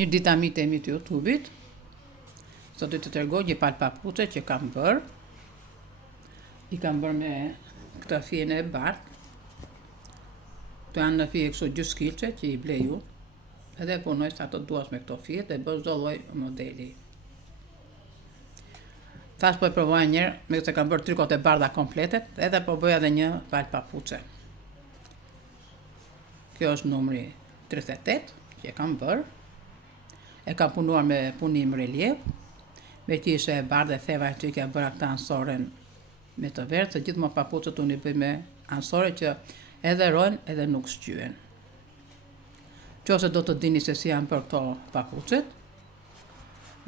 Mirë dita mi të emi të YouTube-it. Sot do të tregoj një palë papuçe që kam bërë. I kam bërë me këtë fije e bardhë. Këto janë në fije kështu gjysmë që i blej unë. Edhe punoj sa të duash me këto fije dhe bëj çdo lloj modeli. Tash po e provoj njëherë, me se kam bërë trikot e bardha kompletet, edhe po bëj edhe një palë papuçe. Kjo është numri 38 që e kam bërë. E kam punuar me punim relief, me qishe e bardhë e theva që i ka bërë këta ansoren me të verdhë, se gjithmonë papuçet unë i bëj me ansore që edhe rojnë edhe nuk shqyen. Qose do të dini se si janë për këto papuçet,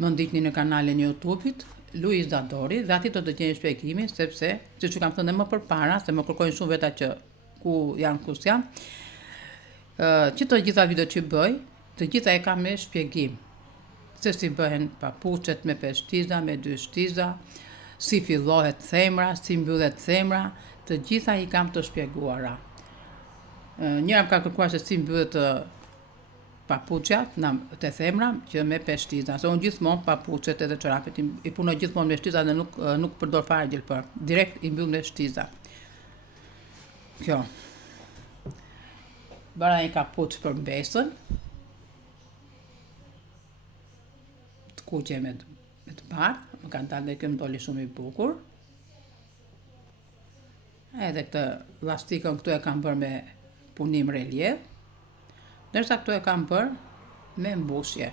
më ndihni në kanalin e YouTube-it, Luiz Dadori, dhe aty do të gjeni shpjegimin, sepse, siç u kam thënë më përpara, se më kërkojnë shumë veta që ku janë, kus janë, që të gjitha video që bëj, të gjitha e kam me shpjegim. Se si bëhen papuçet me 5 shtiza, me 2 shtiza, si fillohet themra, si mbyllet themra, të gjitha i kam të shpjeguara. Njëra më ka kërkuar se si mbyllet papuçja te themra që me 5 shtiza. Se unë gjithmonë papuçet edhe çorapet i punoj gjithmonë me shtiza dhe nuk përdor fare gjelpër. Direkt i mbyll me shtiza. Kjo. Bëra një kapuç për mbesën. Të kuqe me të bardhë, më kanë dalë dhe kjo më doli shumë i bukur. Edhe këtë lastikën këtu e kam bërë me punim relief. Ndërsa këtu e kam bërë me mbushje.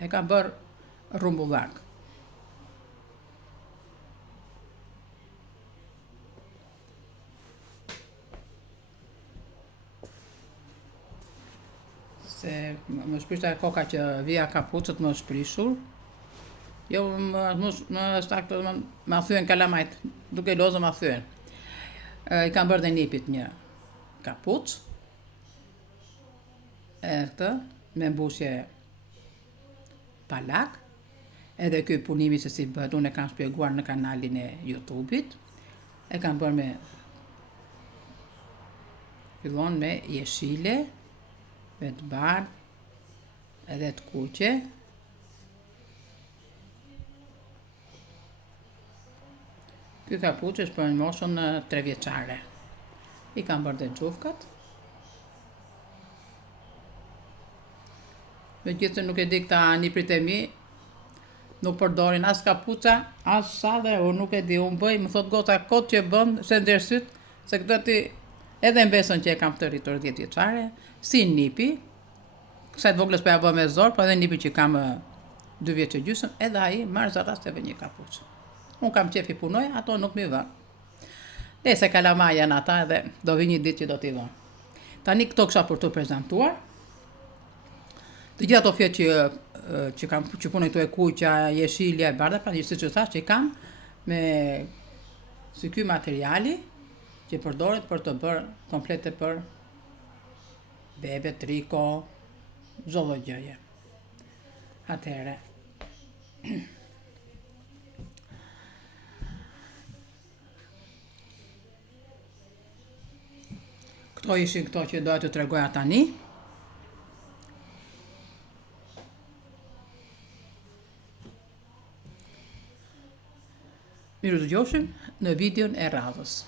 E kam bërë rumbullak. Se më shprishta koka që vija kapuçët më shprishur. Jo, më saktë ma thyen kalamajt, duke lozë ma thyen. I kam bërë dhe nipit një kapuç. Këtë, me mbushje palak. Edhe ky punimi se si bëhet, unë e kam shpjeguar në kanalin e YouTube-it. E kam bërë me fillon me jeshile, me të bardhë edhe të kuqe. Ky kapuç është për moshën 3 vjeçare. I kam bërë dhe xhufkat. Megjithëse nuk e di këta niprit e mi, nuk përdorin as kapuça, as shallë, unë nuk e di, unë bëj, më thot gota kot që bën, se ndërsyt, se këtë ti edhe mbesën që e kam të rritur 10 vjeçare, si nipi, kësaj të voglës për ja bë me zor, po edhe nipi që kam 2 vjeç e gjysmë, edhe ai marr zarast e vë një kapuç. Unë kam qef i punoj, ato nuk mi vën. Dhe se kalamaj janë ata edhe do vi një ditë që do t'i vën. Tani këto kisha për të prezantuar. Të gjitha ato fjet që punoj këtu e kuqja, jeshilja e bardha, pra siç e thash që i kam me si ky materiali që përdoret për të bërë komplete për bebe, triko, çdo lloj gjëje. Atëherë. Këto ishin këto që doja të tregoja tani. Miru të gjofshim në videon e radhës.